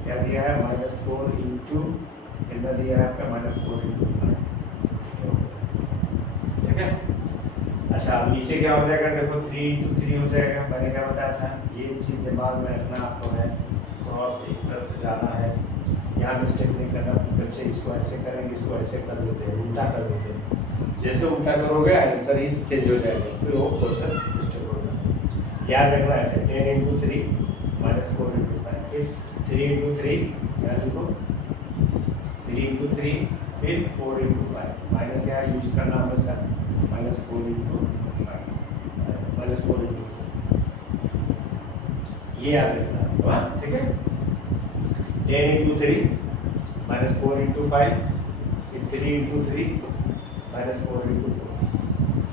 क्या दिया है -4 इंटू कितना दिया है आपका -4 इंटू 5, ठीक है। अच्छा अब नीचे क्या हो जाएगा, देखो 3 इंटू 3 हो जाएगा, मैंने क्या बताया था, ये चीज़ दिमाग में रखना आपको है, क्रॉस एक तरफ से जाना है, यहाँ मिस्टेक नहीं करना। बच्चे इसको ऐसे करेंगे, इसको ऐसे कर देते हैं, उल्टा कर देते हैं, जैसे उल्टा करोगे आंसर ही चेंज हो जाएगा, फिर वो क्वेश्चन मिस्टेक होगा। याद रखना ऐसे 10 इंटू 3 -4 इंटू 5, फिर 3 इंटू 3 क्या लिखो, 3 इंटू 3 फिर 4 इंटू 5, माइनस यहाँ यूज करना हमेशा, -4 इंटू 5 -4 इंटू 4, ये याद रखना आपको, ठीक है। 10 इंटू 3 -4 इंटू 5, फिर 3 इंटू 3 -4 इंटू 4।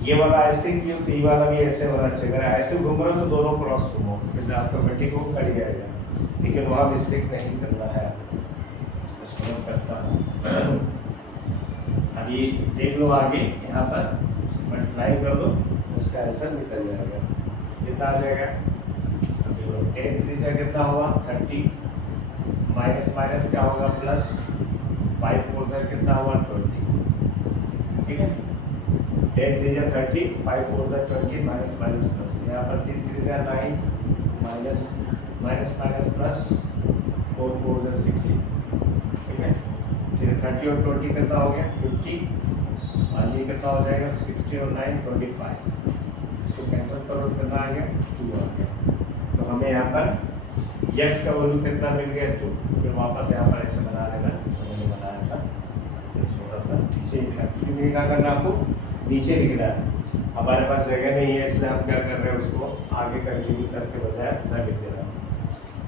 ये वाला ऐसे क्यों, तो ये वाला भी ऐसे होना चाहिए, अगर ऐसे घूम रहे हो तो दोनों क्रॉस घूमो, फिर ऑटोमेटिक वो कट जाएगा, लेकिन वहाँ मिस्टेक नहीं करना है, इसको करता हूँ। अभी देख लो आगे, यहाँ पर मल्टीप्लाई कर दो, इसका आंसर निकल जाएगा, कितना आ जाएगा, 10 3 से कितना हुआ 30, माइनस माइनस क्या होगा प्लस, 5 4 से कितना हुआ 20, ठीक है। 10 3 से 30, 5 4 से 20, माइनस माइनस प्लस, यहाँ पर 3 3 से 9, माइनस माइनस माइनस प्लस, 4 4 से 60, ठीक है। फिर 30 और 20 कितना हो गया 50, और ये कितना हो जाएगा 60 और 9 25, इसको कैंसिल करो तो कितना आ गया 2 आ गया। तो हमें यहाँ पर x का वैल्यू कितना मिल गया 2, फिर वापस यहाँ पर ऐसे बना लेना जैसे मैंने बनाया था, सिर्फ छोटा सा नीचे लिखना, फिर क्या करना आपको नीचे लिखना है, हमारे पास जगह नहीं है इसलिए हम क्या कर रहे हैं उसको आगे कंटिन्यू करके बजाय न लिख दे रहा हूँ।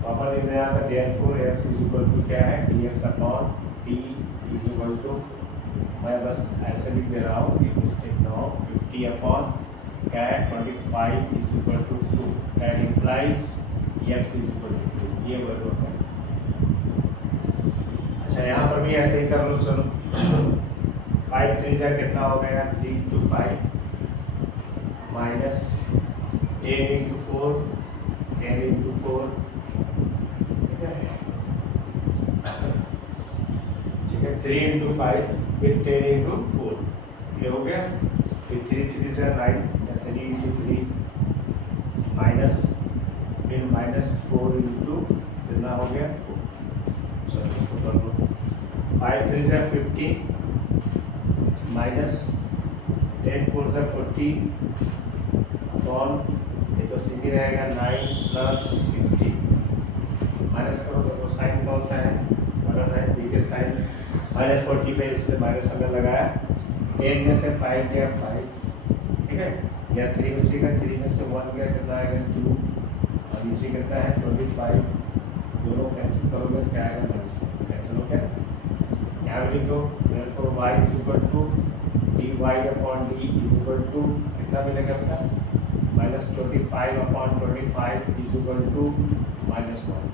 वापस लिख रहे हैं यहाँ पर therefore x is equal to क्या है dx upon t is equal to, मैं बस ऐसे लिख दे रहा हूँ कि मिस्टेक ना हो, 50 अपॉन क्या है 25 is equal to 2, that implies x is equal to 2, ये वैल्यू है। अच्छा यहाँ पर भी ऐसे ही कर लो, चलो 5 3 जा कितना हो गया 3 इंटू 5 माइनस 10 इंटू 4 10 इंटू 4, ठीक है 3 इंटू 5 फिर 10 इंटू 4, ये हो गया, फिर 3 3 से 9, 3 इंटू 3 माइनस फिर -4 इंटू कितना हो गया 4, चलो इसको कर लो, 5 3 से 15 माइनस 10 4 से 40 अपॉन, ये तो सीधी रहेगा 9 प्लस 60, माइनस करो तो साइन कौन सा है, बड़ा साइन बिगेस्ट साइन, -40 पे इसलिए माइनस हमने लगाया, 10 में से 5 गया 5, ठीक है, या 3 बचेगा, 3 में से 1 गया कितना आएगा 2, और नीचे कितना है 25, दोनों कैंसिल करोगे तो क्या आएगा माइनस, कैंसिल हो गया। यहाँ भी लिख दो therefore y is equal to dy upon d is equal to कितना मिलेगा अपना -25/25 is equal to -1।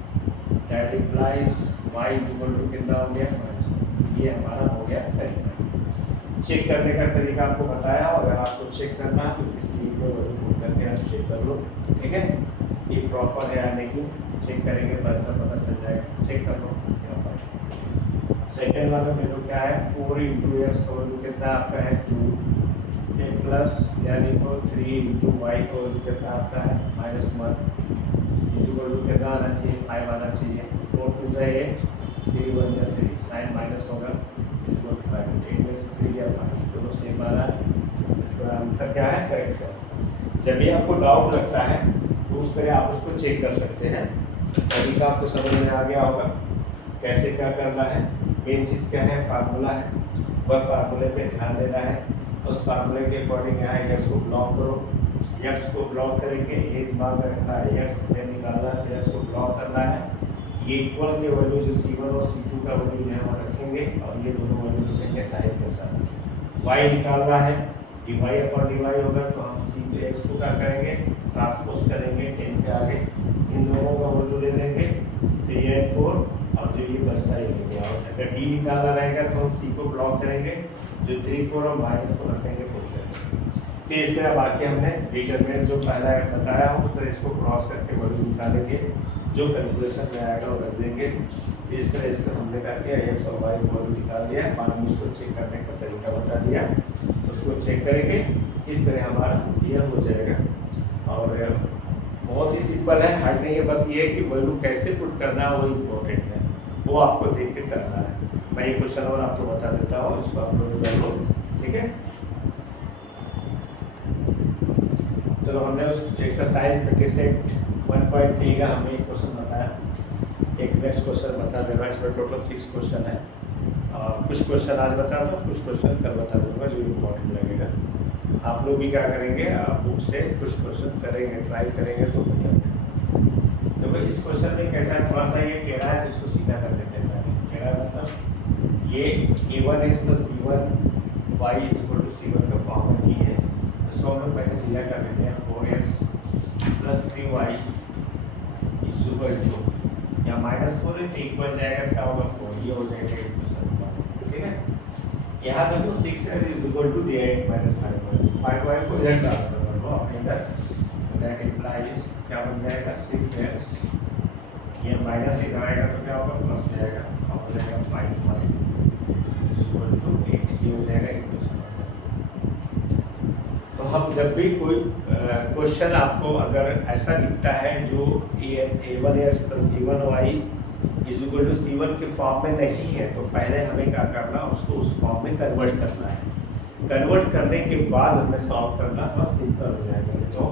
That implies y is equal to कितना हो गया -1। ये हमारा हो गया तरीका। चेक करने का तरीका आपको बताया, अगर आपको चेक करना है तो इस लिंक को पुट करके आप चेक कर लो, ठीक है। ये प्रॉपर है या नहीं चेक करेंगे तो ऐसा पता चल जाएगा, चेक कर लो। सेकेंड वाला में तो क्या है 4 × x का वैल्यू कितना आपका है 2 प्लस यानी तो 3 × y का वैल्यू कितना आपका है -1 इज इक्वल टू कितना आना चाहिए 5 आना चाहिए। 4 × 8 3 × 1 = 3 साइन माइनस होगा इज इक्वल टू 5 8 में से 3 या 5 दोनों सेम आ रहा है। इसका आंसर क्या है करेक्ट है। जब भी आपको डाउट लगता है तो उस तरह आप उसको चेक कर सकते हैं। तरीका आपको समझ में आ गया होगा कैसे क्या करना है। मेन चीज़ क्या है फार्मूला है, वह फार्मूले पे ध्यान देना है। उस फार्मूले के अकॉर्डिंग यहाँ यस को ब्लॉक करो, यस को ब्लॉक करेंगे ये दिमाग में रखना है यस निकालना है तो यस को ब्लॉक करना है। ये इक्वल के वैल्यू जो C1 और C2 का वैल्यू है वहाँ रखेंगे और ये दोनों वैल्यू रखेंगे साइन के साथ। y निकालना है dy/dy होगा तो हम c पे x को क्या करेंगे ट्रांसपोज करेंगे 10 के आगे, इन दोनों का वैल्यू ले लेंगे 3 और 4 और जो ये बचता है लेंगे। और अगर d निकालना रहेगा तो हम c को ब्लॉक करेंगे जो 3 4 और माइनस को रखेंगे पुट करेंगे। फिर इस तरह बाकी हमने डिटरमिनेंट जो पहला बताया उस तरह इसको क्रॉस करके वैल्यू निकालेंगे, जो कैलकुलेशन में आएगा वो रख देंगे। इस तरह हमने करके x और y को वैल्यू निकाल दिया, बाद में उसको चेक करने का तरीका बता दिया, तो उसको चेक करेंगे इस तरह हमारा यह हो जाएगा। और बहुत ही सिंपल है, हार्ड नहीं है, बस ये है कि वैल्यू कैसे पुट करना है वो इम्पोर्टेंट है, वो आपको देख के करना है। मैं ये क्वेश्चन और आपको बता देता हूँ, इसको आप लोग कर लो, ठीक है। चलो हमने उस एक्सरसाइज 1.3 का हमने एक क्वेश्चन बताया, एक नेक्स्ट क्वेश्चन बता देना। इसमें टोटल 6 क्वेश्चन है। कुछ क्वेश्चन आज बता दो, कुछ क्वेश्चन कल बता दूंगा जो इम्पोर्टेंट लगेगा। आप लोग भी क्या करेंगे आप बुक से कुछ क्वेश्चन करेंगे, ट्राई करेंगे तो बेटर। तो इस क्वेश्चन में कैसा है, थोड़ा सा ये टेढ़ा है तो इसको सीधा कर देते हैं। टेढ़ा मतलब ये a1x + b1y = c1 का फॉर्म में नहीं है, इसको हम लोग पहले सीधा कर देते हैं। 4x + 3y = या -4 है तो इक्वल जाएगा क्या होगा 4, ये हो जाएगा 8%, ठीक है। यहाँ देखो 6x = 8 - 5y को इधर ट्रांसफर कर लो अपने इधर, दैट इम्प्लाइज क्या बन जाएगा 6x, ये माइनस इधर आएगा तो क्या होगा प्लस जाएगा और हो जाएगा 5y = 8, ये हो जाएगा 8%। तो हम जब भी कोई क्वेश्चन आपको अगर ऐसा दिखता है जो a1x + b1y = c1 के फॉर्म में नहीं है तो पहले हमें क्या करना, उसको उस फॉर्म में कन्वर्ट करना है। कन्वर्ट करने के बाद हमें सॉल्व करना थोड़ा सिंपल हो जाएगा, तो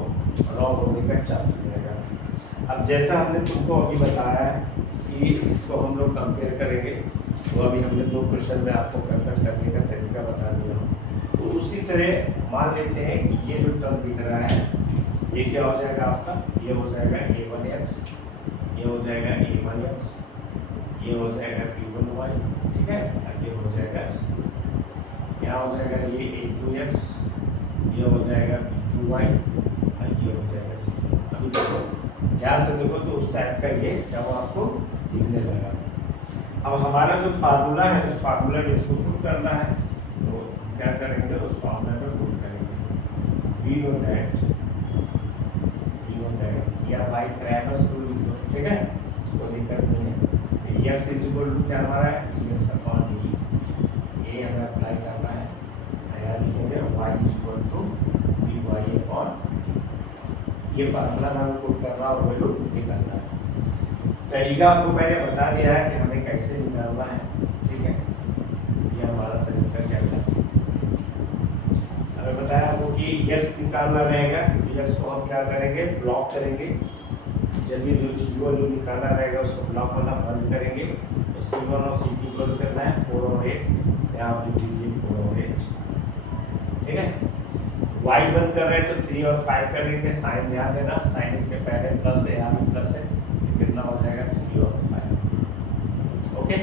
रॉन्ग होने का चांस रहेगा। अब जैसा हमने तुमको अभी बताया है कि इसको हम लोग कंपेयर करेंगे, तो अभी हमने 2 क्वेश्चन में आपको कंपेयर करने का तरीका बता दिया हूँ। तो उसी तरह मान लेते हैं कि ये जो टर्म दिख रहा है ये क्या हो जाएगा आपका, ये हो जाएगा a1x, ये हो जाएगा a1x, ये हो जाएगा b1y, ठीक है, ये हो जाएगा यहाँ हो जाएगा ये a2x, ये हो जाएगा b2y और ये हो जाएगा c। अभी देखो ध्यान से देखो तो उस टाइप का ये क्या वो आपको दिखने लगा। अब हमारा जो फार्मूला है इस फार्मूला में इसको पुट करना है, तो क्या करेंगे उस फार्मूला में पुट करेंगे we know that या बाई क्रैमर्स रूल लिख दो, ठीक है, कोई दिक्कत नहीं है। यस = क्या हमारा है y/d, ये हमें अप्लाई करना है। यहाँ लिखेंगे y = by/, ये फार्मूला नाम पुट करना और वैल्यू निकालना है। तरीका आपको मैंने बता दिया है कि हमें कैसे निकालना है, ठीक है। ये हमारा तरीका क्या है, हमें बताया आपको कि यस निकालना रहेगा, यस को हम क्या करेंगे ब्लॉक करेंगे। जब भी जो वैल्यू निकालना रहेगा उसको ब्लॉक वाला बंद करेंगे। तो c1 और c2 को करना है 4 और 8, यहाँ आप लिख दीजिए 4 और 8, ठीक है। y बंद कर रहे हैं तो 3 और 5 करेंगे, साइन ध्यान देना, साइन इसके पहले प्लस है, यहाँ भी प्लस है, कितना हो जाएगा 3 और 5, ओके।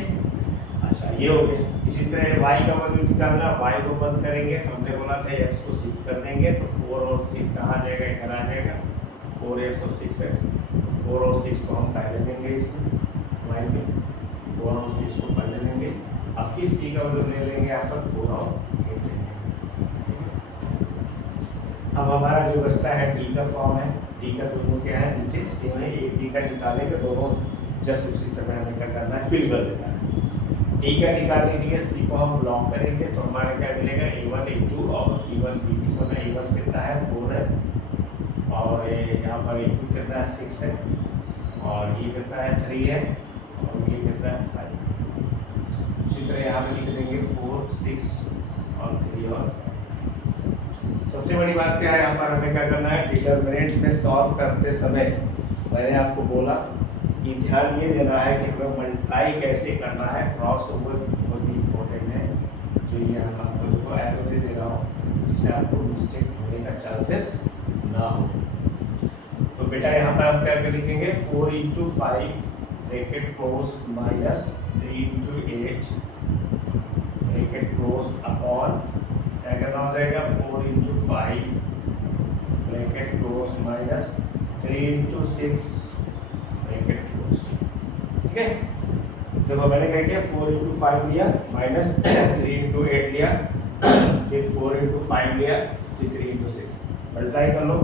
अच्छा ये हो गया। इसी तरह y का वैल्यू निकालना, y को बंद करेंगे तो हमने बोला था x को शिफ्ट कर देंगे तो 4 और 6 कहाँ आ जाएगा, इधर आ जाएगा 4x और 6x। 4 और 6 को हम पहले लेंगे इसमें y में, 4 और 6 को पहले लेंगे, अब फिर c का वैल्यू ले लेंगे यहाँ पर 4 और 8 लेंगे। अब हमारा जो बचता है t का फॉर्म है, t का दोनों क्या है नीचे सेम है, एक t का निकालेंगे दोनों जस्ट उसी समय हमें क्या करना है, फिल कर देना है। टी का निकालने के लिए सी को हम लॉन्ग करेंगे तो हमारा क्या मिलेगा, a1 a2 और e1 b2 बना। a1 कितना है 4 है और यहाँ पर a2 कितना है 6 है और ये कितना है 3 है और ये कितना है 5। उसी तरह यहाँ पे लिख देंगे 4 6 और 3 और सबसे बड़ी बात क्या है, यहाँ पर हमें क्या करना है, डिटरमिनेंट में सॉल्व करते समय मैंने आपको बोला कि ध्यान ये देना है कि हमें मल्टीप्लाई कैसे करना है, क्रॉस ओवर बहुत ही इम्पोर्टेंट है। जो ये हम आपको एरो दे दे रहा हूँ जिससे आपको मिस्टेक होने का चांसेस ना हो। तो बेटा यहाँ पर हम क्या लिखेंगे, 4 × 5 bracket close minus 3 × 8 bracket close upon क्या करना हो जाएगा, 4 × 5 bracket close minus 3 × 6 bracket close. ठीक है, देखो मैंने क्या किया, 4 × 5 लिया माइनस 3 × 8 लिया, फिर 4 × 5 लिया, फिर 3 × 6 मल्टीप्लाई कर लो।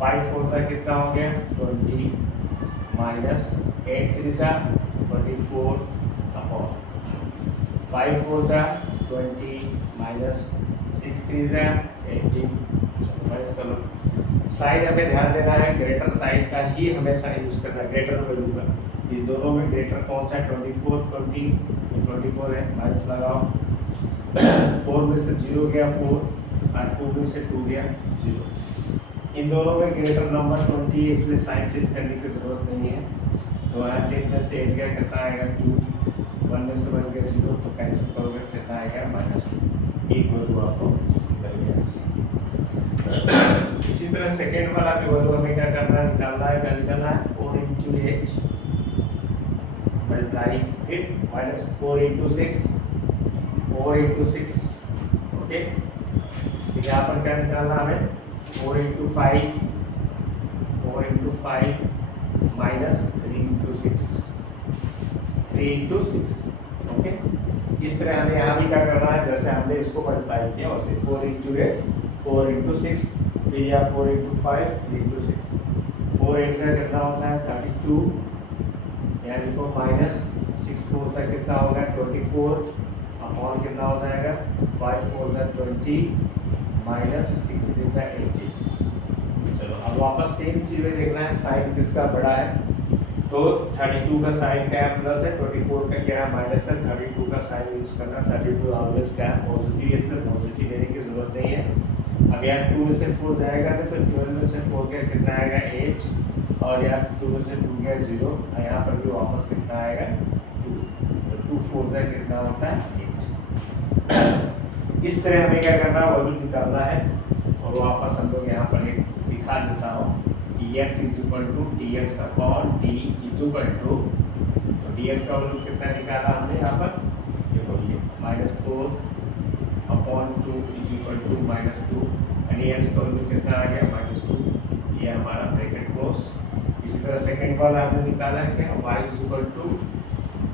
5 4 सा कितना हो गया 20 माइनस 8 3 सा 24 अपॉन 5 4 सा 20 माइनस 6 3 सा 18। माइनस कर लो। साइन हमें ध्यान देना है, ग्रेटर साइन का ही हमेशा यूज करना है, ग्रेटर वैल्यू का। ये दोनों में ग्रेटर कौन सा है, 24 20 24 है, माइनस लगाओ। 4 में से 0 गया 4 और 2 में से 2 गया 0। इन दोनों में ग्रेटर नंबर 20, इसलिए साइन चेंज करने की जरूरत नहीं है। तो यहाँ 10 में से 8 गया कितना आएगा 2, 1 में से 1 गया 0, तो कैंसिल करोगे कितना आएगा -2। एक वैल्यू आपको मिल गया। इसी तरह सेकेंड वाला भी वैल्यू हमें क्या करना है, निकालना है, क्या निकालना है 4 × 8 मल्टीप्लाई फिर माइनस 4 × 6 4 × 6। ओके, तो यहाँ पर क्या निकालना हमें 4 × 5 4 × 5 माइनस 3 × 6 3 × 6। ओके, इस तरह हमें यहाँ भी क्या करना है, जैसे हमने इसको मल्टीप्लाई किया वैसे 4 × 8 4 × 6 फिर या 4 × 5 3 × 6। 4 8 से कितना होता है 32, यानी को माइनस 6 4 से कितना होगा 24 अपॉन कितना हो जाएगा 5 4 से 20 माइनस 6 3 से 18। चलो अब वापस सेम चीज़ें देखना है, साइन किसका बड़ा है, तो 32 का साइन क्या है प्लस है, 24 का क्या है माइनस है, 32 का साइन यूज करना। 32 ऑलवेज क्या है पॉजिटिव, इसमें पॉजिटिव लेने की जरूरत नहीं है। अब यार 2 में से 4 जाएगा तो 12 में से 4 गया कितना आएगा 8 और यार 2 में से 2 गया 0 और यहाँ पर भी वापस कितना आएगा 2, तो 2 4 से कितना होता है 8। इस तरह हमें क्या करना है, वैल्यू निकालना है। और वापस हम लोग यहाँ पर एक दिखा देता हूँ कि x = dx अपॉन d = तो dx का वैल्यू कितना निकाला हमने यहाँ पर, देखो ये -4 अपॉन 2 = -2 यानी x का वैल्यू कितना आ गया -2। ये हमारा ब्रैकेट क्लोज। इसी तरह सेकंड वाला हमने निकाला है क्या, y =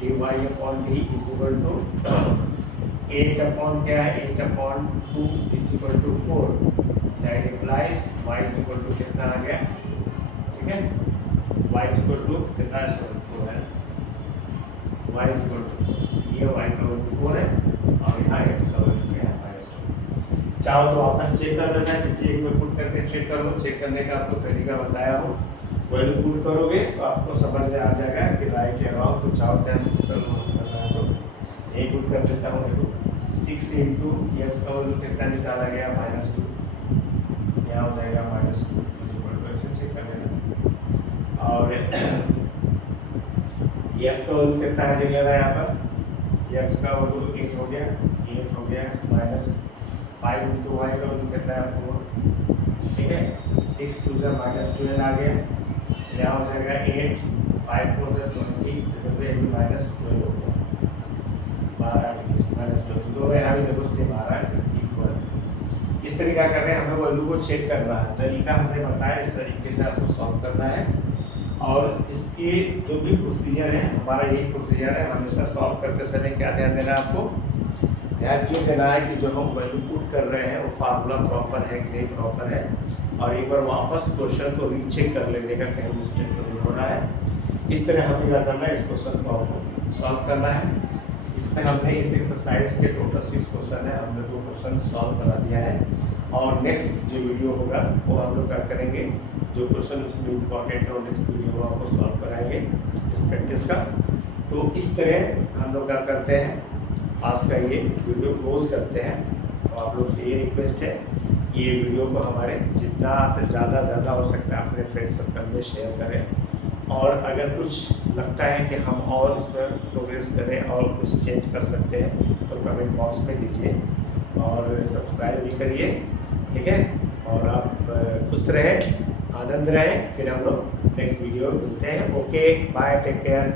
dy upon d = 8 upon क्या है 8 अपॉन 2 = 4। दैट इंप्लाइज y = कितना आ गया, ठीक है, y = कितना है 4 है, y = 4। ये y का वैल्यू 4 है और यहाँ x का वैल्यू क्या है -2। चाहो तो वापस चेक कर लेना, किसी एक में पुट करके चेक कर लो। चेक करने का आपको तरीका बताया हो, वैल्यू पुट करोगे तो आपको समझ में आ जाएगा कि राइट या रॉन्ग। तो चाहो तो पुट कर लो, तो एक पुट कर देता हूँ। देखो 6 × x का वैल्यू कितना निकाला गया -2, यहाँ हो जाएगा -2 = ऐसे चेक कर लेना। और x का वैल्यू कितना है देख लेना यहाँ पर, x का वैल्यू 8 हो गया, 8 हो गया माइनस 5 × y का वैल्यू कितना है 4, ठीक है, 6 2 से -12 आ गया, यहाँ हो जाएगा 8 5 4 से 20 तो -12 हो गया। से 12 इक्वल। इस तरीका कर रहे हैं, हमें वैल्यू को चेक करना है। तरीका हमने बताया, इस तरीके से आपको सॉल्व करना है। और इसके जो भी प्रोसीजर है, हमारा यही प्रोसीजर है। हमेशा सॉल्व करते समय क्या ध्यान देना है आपको? ध्यान ये देना है कि जो हम वैल्यू पुट कर रहे हैं वो फार्मूला प्रॉपर है कि नहीं प्रॉपर है, और एक बार वापस क्वेश्चन को रीचेक कर लेने का, कहीं मिस्टेक तो नहीं हो रहा है। इस तरह हमें क्या करना है, इस क्वेश्चन को आपको सॉल्व करना है। इसमें हमने इस एक्सरसाइज के टोटल 6 क्वेश्चन है, हमने 2 क्वेश्चन सॉल्व करा दिया है। और नेक्स्ट जो वीडियो होगा वो हम लोग क्या करेंगे, जो क्वेश्चन उसमें इम्पॉर्टेंट है वो नेक्स्ट वीडियो में आपको सॉल्व कराएंगे इस प्रैक्टिस का। तो इस तरह हम लोग क्या करते हैं, आज का ये वीडियो क्लोज करते हैं। तो आप लोग से ये रिक्वेस्ट है, ये वीडियो को हमारे जितना से ज़्यादा हो सकता है अपने फ्रेंड सर्कल में शेयर करें। और अगर कुछ लगता है कि हम और इसमें प्रोग्रेस करें और कुछ चेंज कर सकते हैं तो कमेंट बॉक्स में दीजिए, और सब्सक्राइब भी करिए, ठीक है। और आप खुश रहें, आनंद रहें। फिर हम लोग नेक्स्ट वीडियो मिलते हैं। Okay, bye, take care.